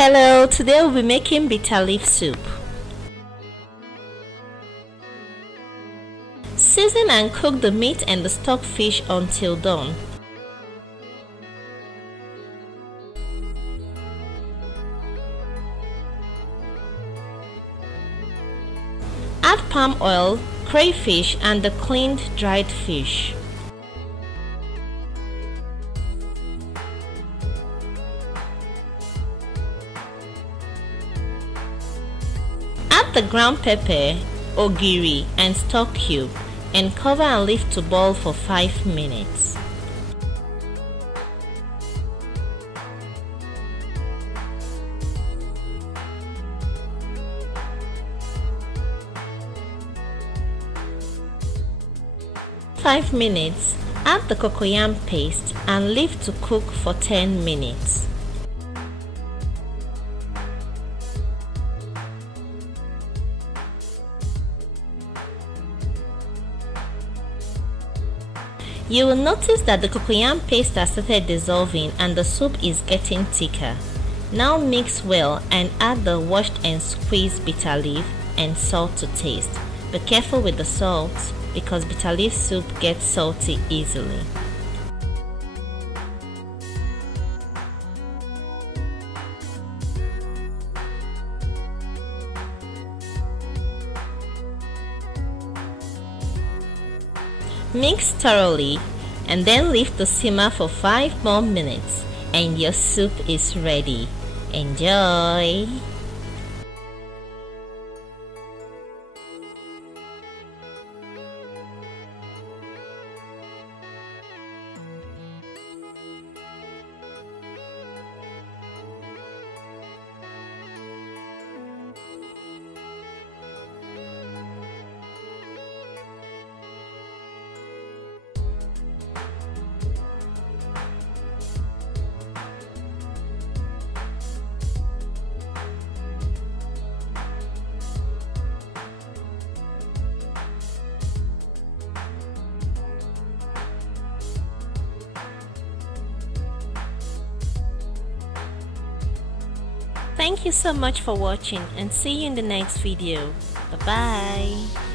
Hello, today we'll be making bitterleaf soup. Season and cook the meat and the stock fish until done. Add palm oil, crayfish and the cleaned dried fish. Add the ground pepper, ogiri and stock cube and cover and leave to boil for 5 minutes. After 5 minutes, add the cocoyam paste and leave to cook for 10 minutes. You will notice that the cocoyam paste has started dissolving and the soup is getting thicker. Now mix well and add the washed and squeezed bitter leaf and salt to taste. Be careful with the salt because bitter leaf soup gets salty easily. Mix thoroughly and then leave to simmer for 5 more minutes and your soup is ready. Enjoy! Thank you so much for watching and see you in the next video. Bye bye.